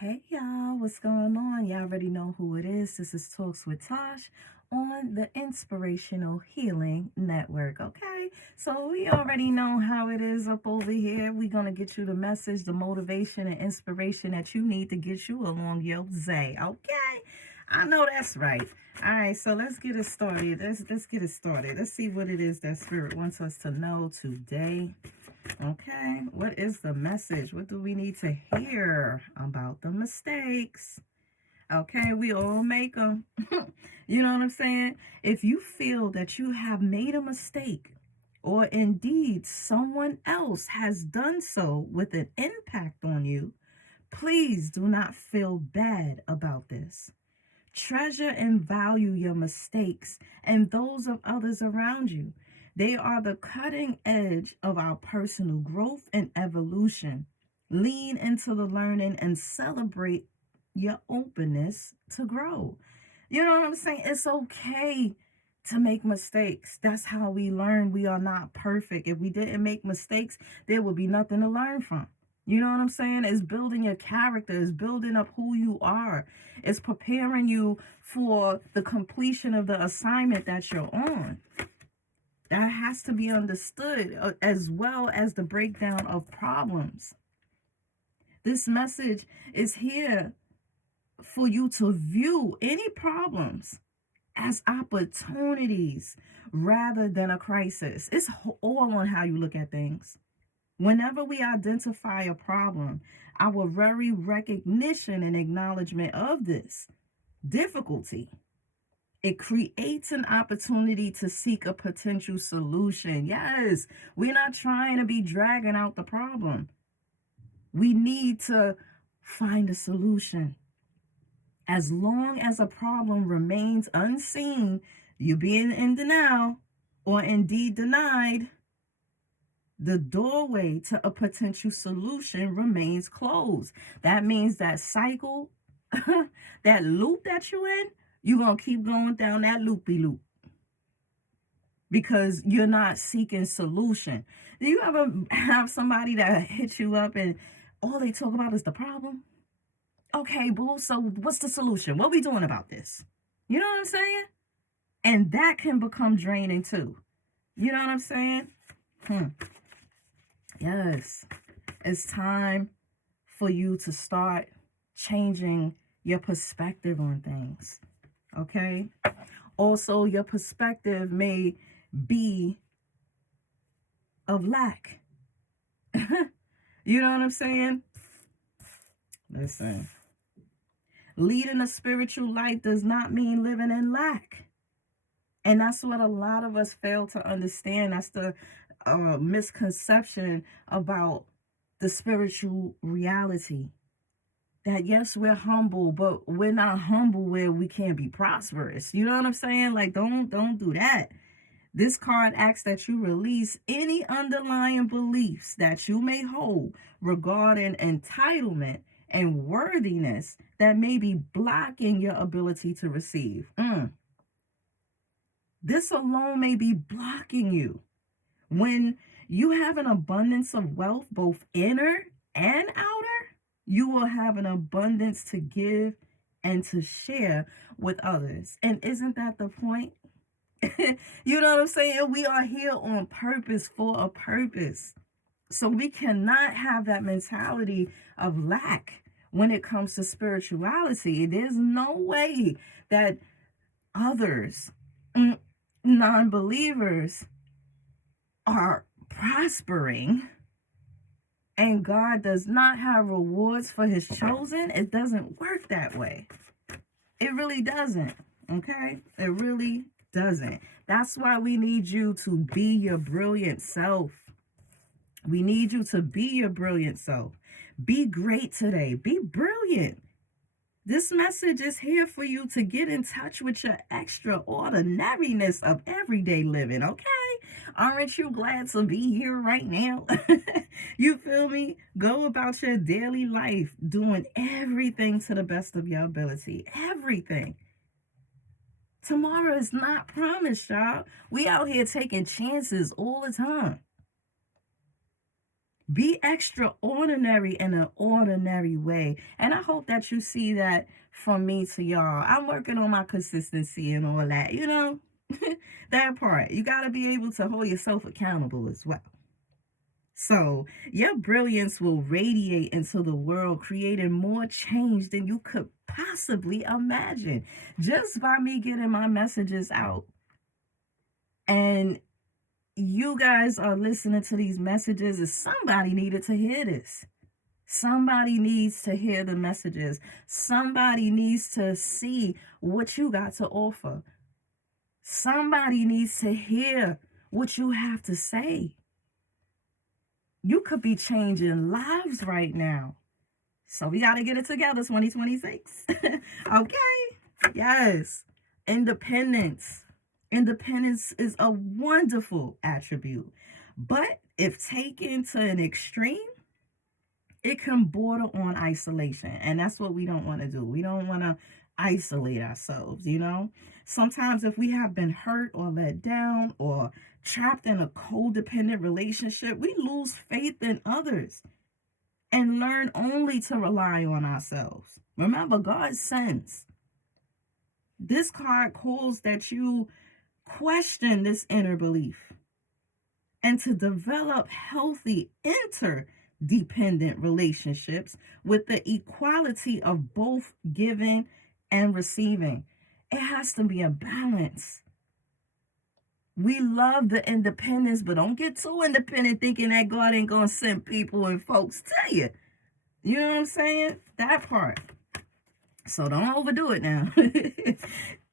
Hey y'all, what's going on? Y'all already know who it is. This is Talks with Tosh on the Inspirational Healing Network. Okay, so we already know how it is up over here. We're gonna get you the message, the motivation, and inspiration that you need to get you along your day. Okay, I know that's right. All right, so let's get it started. Let's get it started. Let's see what it is that Spirit wants us to know today. Okay, what is the message? What do we need to hear about the mistakes? Okay, we all make them. You know what I'm saying? If you feel that you have made a mistake, or indeed someone else has done so with an impact on you, please do not feel bad about this. Treasure and value your mistakes and those of others around you. They are the cutting edge of our personal growth and evolution. Lean into the learning and celebrate your openness to grow. You know what I'm saying? It's okay to make mistakes. That's how we learn. We are not perfect. If we didn't make mistakes, there would be nothing to learn from. You know what I'm saying? It's building your character, it's building up who you are, it's preparing you for the completion of the assignment that you're on. That has to be understood, as well as the breakdown of problems. This message is here for you to view any problems as opportunities rather than a crisis. It's all on how you look at things. Whenever we identify a problem, our very recognition and acknowledgement of this difficulty, it creates an opportunity to seek a potential solution. Yes, we're not trying to be dragging out the problem. We need to find a solution. As long as a problem remains unseen, you being in denial or indeed denied, the doorway to a potential solution remains closed. That means that cycle, that loop that you're in, you're going to keep going down that loopy loop because you're not seeking solution. Do you ever have somebody that hits you up and all they talk about is the problem? Okay, boo, so what's the solution? What we doing about this? You know what I'm saying? And that can become draining too. You know what I'm saying? Yes. It's time for you to start changing your perspective on things. Okay? Also, your perspective may be of lack. You know what I'm saying? Listen. Leading a spiritual life does not mean living in lack. And that's what a lot of us fail to understand. That's the misconception about the spiritual reality. That yes, we're humble, but we're not humble where we can't be prosperous. You know what I'm saying? Like, don't do that. This card asks that you release any underlying beliefs that you may hold regarding entitlement and worthiness that may be blocking your ability to receive. This alone may be blocking you. When you have an abundance of wealth, both inner and outer, you will have an abundance to give and to share with others. And isn't that the point? You know what I'm saying? We are here on purpose for a purpose. So we cannot have that mentality of lack when it comes to spirituality. There's no way that others, non-believers, are prospering and God does not have rewards for his chosen. It doesn't work that way. It really doesn't. Okay? It really doesn't. That's why we need you to be your brilliant self. We need you to be your brilliant self. Be great today. Be brilliant. This message is here for you to get in touch with your extraordinariness of everyday living, okay? Aren't you glad to be here right now? You feel me? Go about your daily life doing everything to the best of your ability. Everything. Tomorrow is not promised, y'all. We out here taking chances all the time. Be extraordinary in an ordinary way. And I hope that you see that from me to y'all. I'm working on my consistency and all that, you know? That part. You got to be able to hold yourself accountable as well. So, your brilliance will radiate into the world, creating more change than you could possibly imagine just by me getting my messages out. And you guys are listening to these messages, and somebody needed to hear this. Somebody needs to hear the messages. Somebody needs to see what you got to offer. Somebody needs to hear what you have to say. You could be changing lives right now. So we got to get it together, 2026. Okay? Yes. Independence. Independence is a wonderful attribute. But if taken to an extreme, it can border on isolation. And that's what we don't want to do. We don't want to isolate ourselves, you know? Sometimes if we have been hurt or let down or trapped in a codependent relationship, we lose faith in others and learn only to rely on ourselves. Remember, God sends. This card calls that you question this inner belief and to develop healthy interdependent relationships with the equality of both giving and receiving. It has to be a balance. We love the independence, but don't get too independent thinking that God ain't going to send people and folks to you. You know what I'm saying? That part. So don't overdo it now.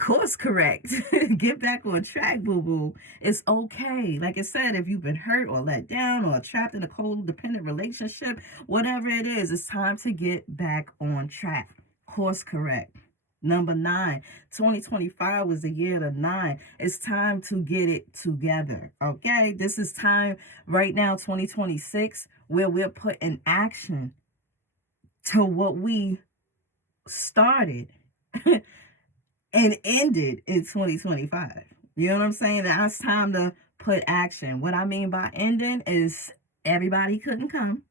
Course correct. Get back on track, boo-boo. It's okay. Like I said, if you've been hurt or let down or trapped in a codependent relationship, whatever it is, it's time to get back on track. Course correct. Number 9, 2025 was the year of 9. It's time to get it together, okay? This is time right now, 2026, where we're putting action to what we started and ended in 2025. You know what I'm saying? Now it's time to put action. What I mean by ending is everybody couldn't come.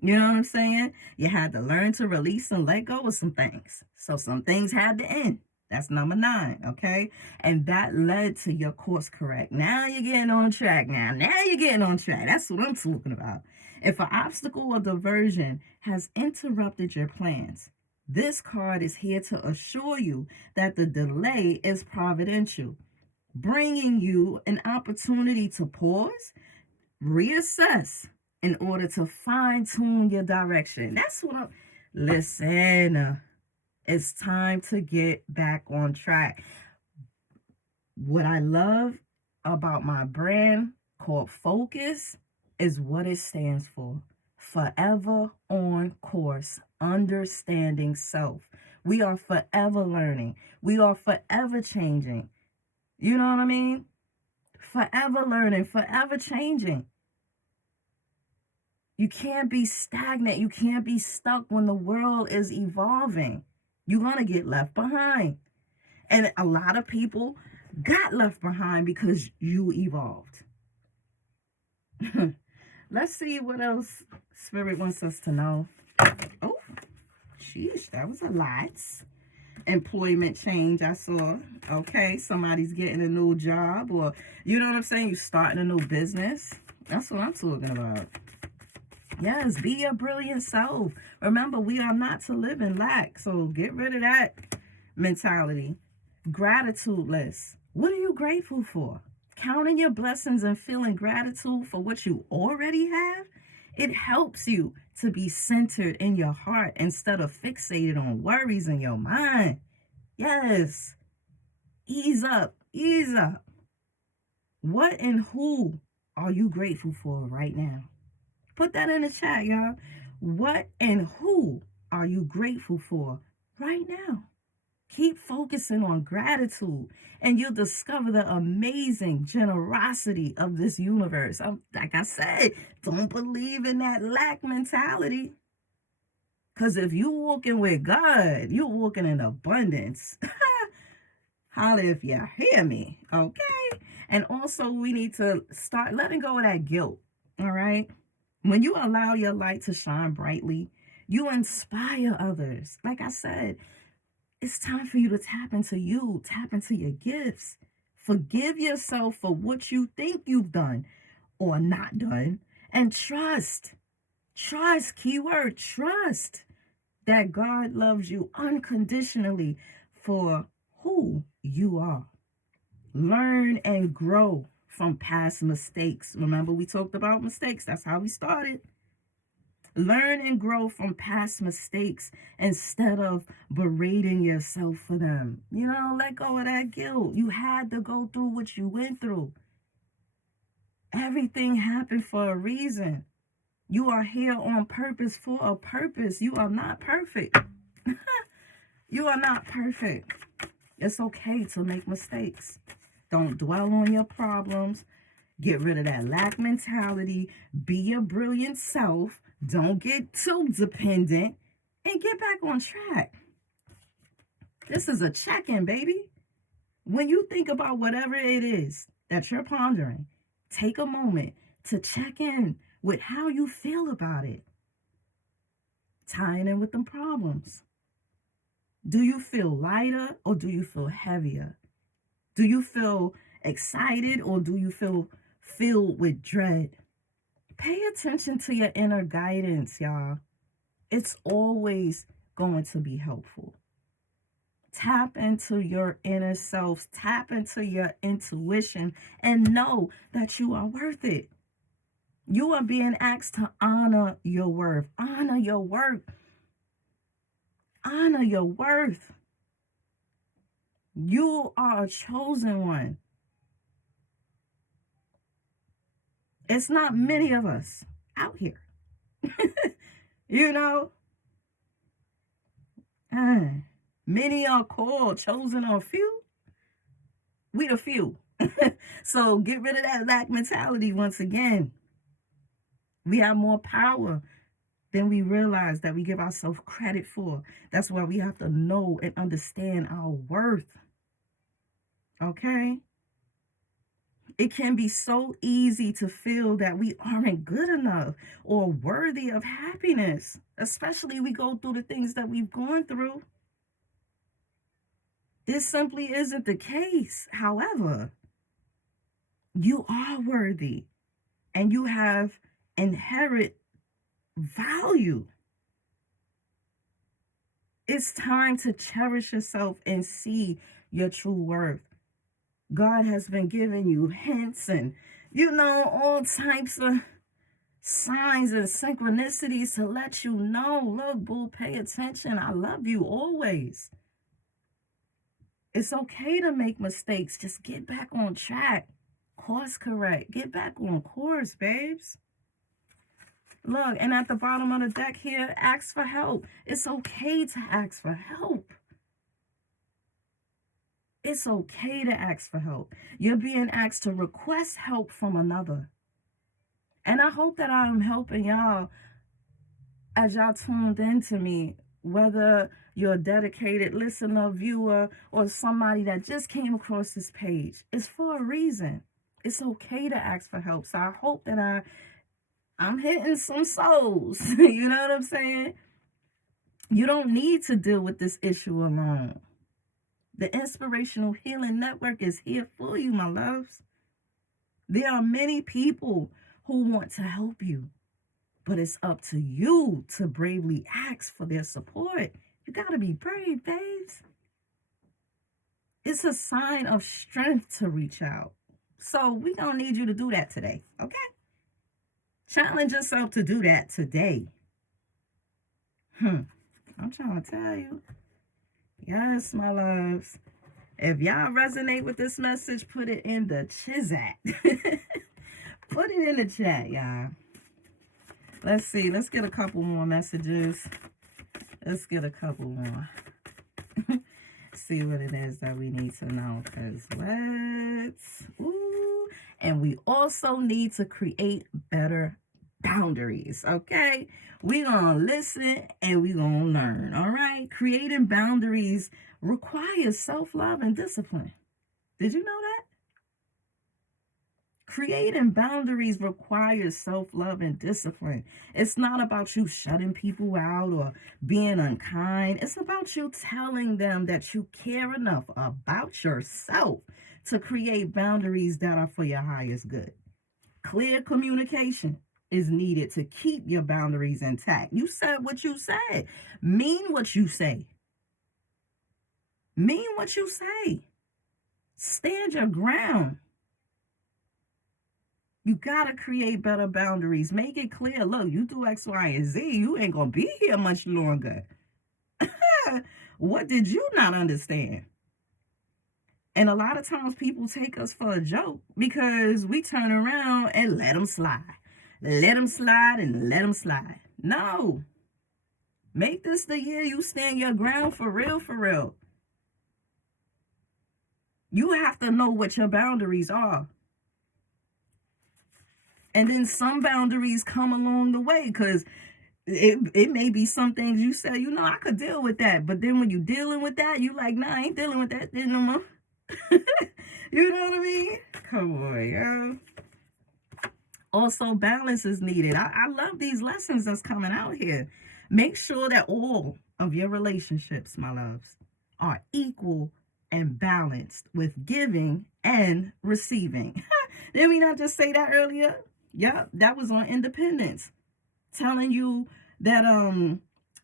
You know what I'm saying? You had to learn to release and let go of some things. So some things had to end. That's number 9, okay? And that led to your course correct. Now you're getting on track now. Now you're getting on track. That's what I'm talking about. If an obstacle or diversion has interrupted your plans, this card is here to assure you that the delay is providential, bringing you an opportunity to pause, reassess, in order to fine-tune your direction. That's what I'm... Listen, it's time to get back on track. What I love about my brand called Focus is what it stands for. Forever on course, understanding self. We are forever learning. We are forever changing. You know what I mean? Forever learning, forever changing. You can't be stagnant. You can't be stuck when the world is evolving. You're going to get left behind. And a lot of people got left behind because you evolved. Let's see what else Spirit wants us to know. Oh, sheesh, that was a lot. Employment change, I saw. Okay, somebody's getting a new job, or you know what I'm saying? You're starting a new business. That's what I'm talking about. Yes, be your brilliant self. Remember, we are not to live in lack. So get rid of that mentality. Gratitude list. What are you grateful for? Counting your blessings and feeling gratitude for what you already have. It helps you to be centered in your heart instead of fixated on worries in your mind. Yes. Ease up. Ease up. What and who are you grateful for right now? Put that in the chat, y'all. What and who are you grateful for right now? Keep focusing on gratitude and you'll discover the amazing generosity of this universe. Like I said, don't believe in that lack mentality. Because if you're walking with God, you're walking in abundance. Holla if you hear me, okay? And also, we need to start letting go of that guilt, all right? When you allow your light to shine brightly, you inspire others. Like I said, it's time for you to tap into you, tap into your gifts. Forgive yourself for what you think you've done or not done, and trust, keyword, trust that God loves you unconditionally for who you are. Learn and grow from past mistakes. Remember, we talked about mistakes. That's how we started. Learn and grow from past mistakes instead of berating yourself for them. Let go of that guilt. You had to go through what you went through. Everything happened for a reason. You are here on purpose for a purpose. You are not perfect. You are not perfect. It's okay to make mistakes. Don't dwell on your problems. Get rid of that lack mentality. Be your brilliant self. Don't get too dependent. And get back on track. This is a check-in, baby. When you think about whatever it is that you're pondering, take a moment to check in with how you feel about it. Tying in with them problems. Do you feel lighter or do you feel heavier? Do you feel excited or do you feel filled with dread? Pay attention to your inner guidance, y'all. It's always going to be helpful. Tap into your inner self. Tap into your intuition and know that you are worth it. You are being asked to honor your worth. Honor your worth. Honor your worth. You are a chosen one. It's not many of us out here. Many are called, chosen are few. We the few. So get rid of that lack mentality once again. We have more power than we realize that we give ourselves credit for. That's why we have to know and understand our worth. Okay? It can be so easy to feel that we aren't good enough or worthy of happiness, especially we go through the things that we've gone through. This simply isn't the case. However, you are worthy and you have inherent value. It's time to cherish yourself and see your true worth. God has been giving you hints and, all types of signs and synchronicities to let you know, look, boo, pay attention. I love you always. It's okay to make mistakes. Just get back on track. Course correct. Get back on course, babes. Look, and at the bottom of the deck here, ask for help. It's okay to ask for help. It's okay to ask for help. You're being asked to request help from another. And I hope that I'm helping y'all as y'all tuned into me, whether you're a dedicated listener, viewer, or somebody that just came across this page. It's for a reason. It's okay to ask for help. So I hope that I'm hitting some souls. You know what I'm saying? You don't need to deal with this issue alone. The Inspirational Healing Network is here for you, my loves. There are many people who want to help you, but it's up to you to bravely ask for their support. You got to be brave, babes. It's a sign of strength to reach out. So we're going to need you to do that today, okay? Challenge yourself to do that today. I'm trying to tell you. Yes, my loves. If y'all resonate with this message, put it in the Chizat. Put it in the chat, y'all. Let's see. Let's get a couple more messages. Let's get a couple more. See what it is that we need to know. Because and we also need to create better boundaries, okay? We're going to listen and we're going to learn, all right? Creating boundaries requires self-love and discipline. Did you know that? Creating boundaries requires self-love and discipline. It's not about you shutting people out or being unkind. It's about you telling them that you care enough about yourself to create boundaries that are for your highest good. Clear communication is needed to keep your boundaries intact. You said what you said. Mean what you say. Mean what you say. Stand your ground. You got to create better boundaries. Make it clear. Look, you do X, Y, and Z. You ain't going to be here much longer. What did you not understand? And a lot of times people take us for a joke because we turn around and let them slide. Let them slide and let them slide. No. Make this the year you stand your ground for real, for real. You have to know what your boundaries are. And then some boundaries come along the way because it may be some things you say, you know, I could deal with that. But then when you're dealing with that, you like, nah, I ain't dealing with that no more. You know what I mean? Come on, yo. Also, balance is needed. I love these lessons that's coming out here. Make sure that all of your relationships, my loves, are equal and balanced with giving and receiving. Did we not just say that earlier? Yep, that was on Independence. Telling you that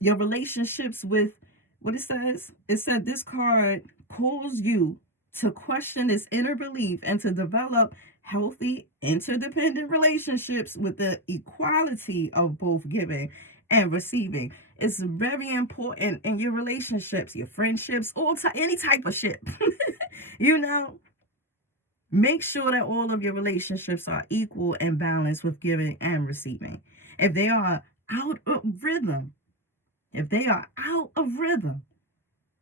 your relationships with what it says. It said this card calls you to question this inner belief and to develop healthy interdependent relationships with the equality of both giving and receiving. It's very important in your relationships, your friendships, any type of ship. You know, make sure that all of your relationships are equal and balanced with giving and receiving. If they are out of rhythm,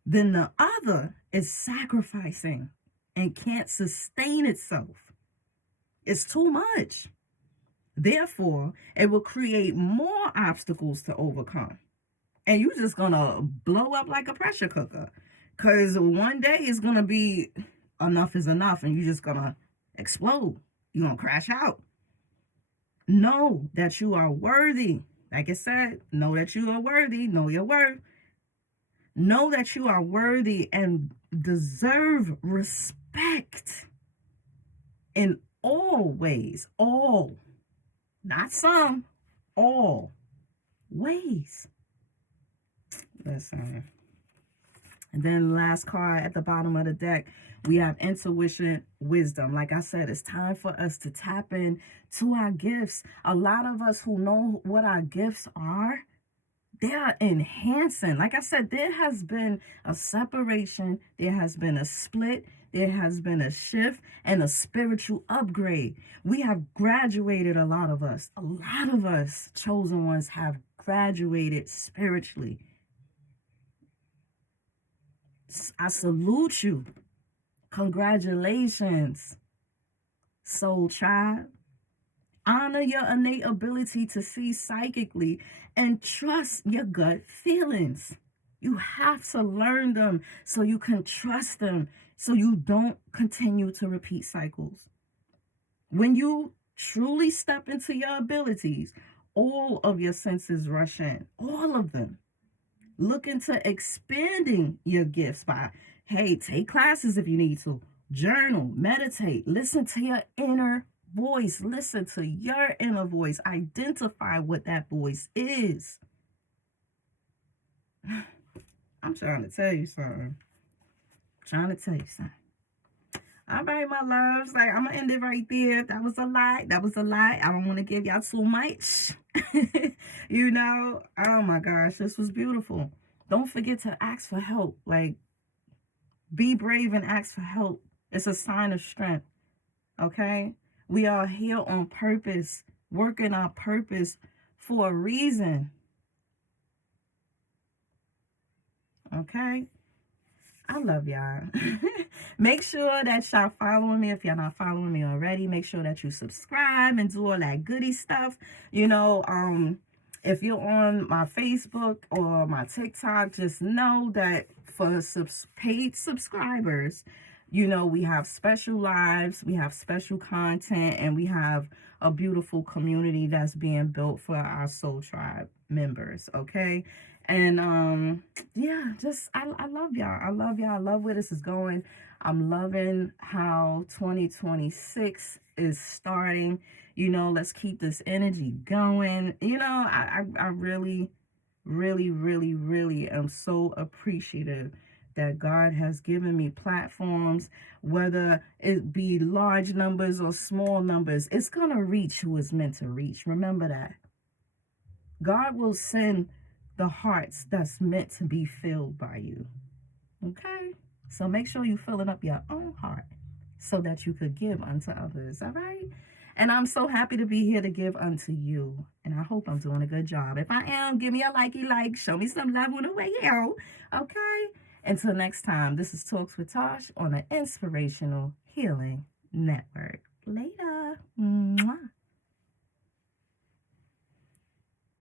then the other is sacrificing and can't sustain itself. It's too much. Therefore, it will create more obstacles to overcome. And you're just going to blow up like a pressure cooker. Because one day it's going to be enough is enough and you're just going to explode. You're going to crash out. Know that you are worthy. Like I said, know that you are worthy. Know your worth. Know that you are worthy and deserve respect in all ways. All. Not some. All ways. Listen. And then last card at the bottom of the deck, we have intuition, wisdom. Like I said, it's time for us to tap in to our gifts. A lot of us who know what our gifts are, they are enhancing. Like I said, there has been a separation. There has been a split. There has been a shift and a spiritual upgrade. We have graduated, a lot of us. A lot of us, chosen ones, have graduated spiritually. I salute you. Congratulations, soul child. Honor your innate ability to see psychically and trust your gut feelings. You have to learn them so you can trust them, so you don't continue to repeat cycles. When you truly step into your abilities, all of your senses rush in, all of them. Look into expanding your gifts by, hey, take classes if you need to, journal, meditate, listen to your inner voice, listen to your inner voice, identify what that voice is. I'm trying to tell you something. All right, my loves. Like, I'm going to end it right there. That was a lie. I don't want to give y'all too much. You know, oh my gosh, this was beautiful. Don't forget to ask for help. Like, be brave and ask for help. It's a sign of strength. Okay? We are here on purpose, working our purpose for a reason. Okay? I love y'all. Make sure that y'all following me. If y'all not following me already, make sure that you subscribe and do all that goody stuff. You know, if you're on my Facebook or my TikTok, just know that for paid subscribers, You know, we have special lives, we have special content, and we have a beautiful community that's being built for our Soul Tribe members, okay? And yeah, just I love y'all. I love y'all. I love where this is going. I'm loving how 2026 is starting. You know, let's keep this energy going. You know, I really, really, really, really am so appreciative that God has given me platforms, whether it be large numbers or small numbers. It's going to reach who is meant to reach. Remember that. God will send the hearts that's meant to be filled by you. Okay? So make sure you're filling up your own heart so that you could give unto others. All right? And I'm so happy to be here to give unto you. And I hope I'm doing a good job. If I am, give me a likey like. Show me some love on the way out. Okay? Until next time, this is Talks with Tosh on the Inspirational Healing Network. Later. Mwah.